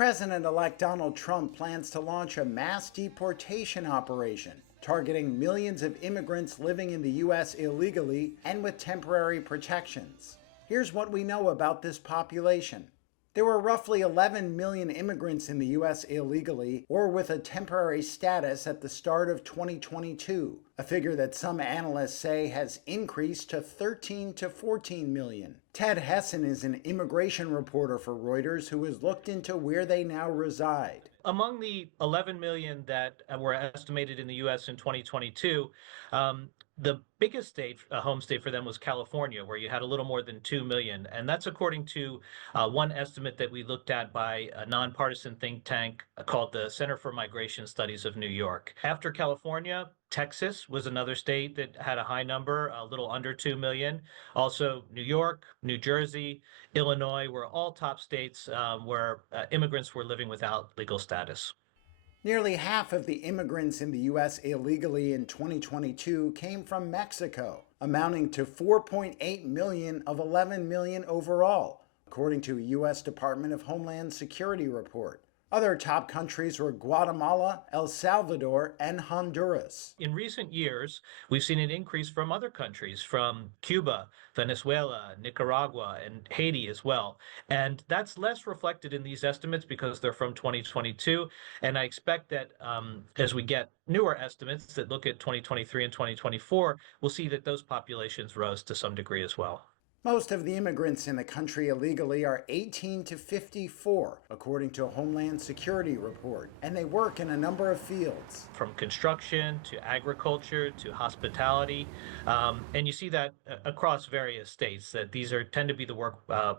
President-elect Donald Trump plans to launch a mass deportation operation targeting millions of immigrants living in the U.S. illegally and with temporary protections. Here's what we know about this population. There were roughly 11 million immigrants in the U.S. illegally or with a temporary status at the start of 2022, a figure that some analysts say has increased to 13 to 14 million. Ted Hessen is an immigration reporter for Reuters who has looked into where they now reside. Among the 11 million that were estimated in the U.S. in 2022, the biggest state, home state for them was California, where you had a little more than 2 million. And that's according to one estimate that we looked at by a nonpartisan think tank called the Center for Migration Studies of New York. After California, Texas was another state that had a high number, a little under 2 million. Also, New York, New Jersey, Illinois were all top states where immigrants were living without legal status. Nearly half of the immigrants in the U.S. illegally in 2022 came from Mexico, amounting to 4.8 million of 11 million overall, according to a U.S. Department of Homeland Security report. Other top countries were Guatemala, El Salvador, and Honduras. In recent years, we've seen an increase from other countries, from Cuba, Venezuela, Nicaragua, and Haiti as well. And that's less reflected in these estimates because they're from 2022. And I expect that as we get newer estimates that look at 2023 and 2024, we'll see that those populations rose to some degree as well. Most of the immigrants in the country illegally are 18 to 54, according to a Homeland Security report, and they work in a number of fields. From construction to agriculture to hospitality, and you see that across various states, that these tend to be the work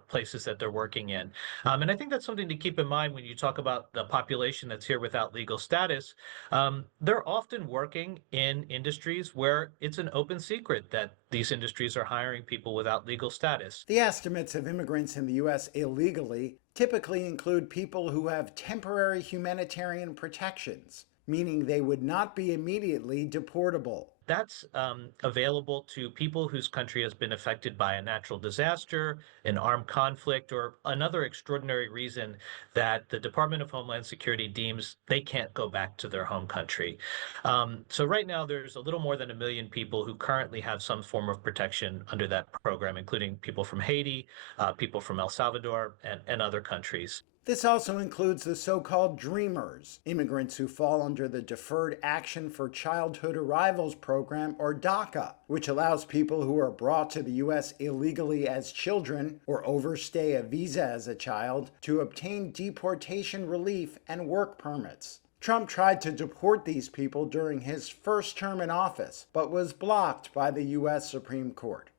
places that they're working in. And I think that's something to keep in mind when you talk about the population that's here without legal status. They're often working in industries where it's an open secret that these industries are hiring people without legal status. The estimates of immigrants in the U.S. illegally typically include people who have temporary humanitarian protections, meaning they would not be immediately deportable. That's available to people whose country has been affected by a natural disaster, an armed conflict, or another extraordinary reason that the Department of Homeland Security deems they can't go back to their home country. So right now, there's a little more than 1 million people who currently have some form of protection under that program, including people from Haiti, people from El Salvador, and other countries. This also includes the so-called dreamers, immigrants who fall under the Deferred Action for Childhood Arrivals program, or DACA, which allows people who are brought to the U.S. illegally as children or overstay a visa as a child to obtain deportation relief and work permits. Trump tried to deport these people during his first term in office, but was blocked by the U.S. Supreme Court.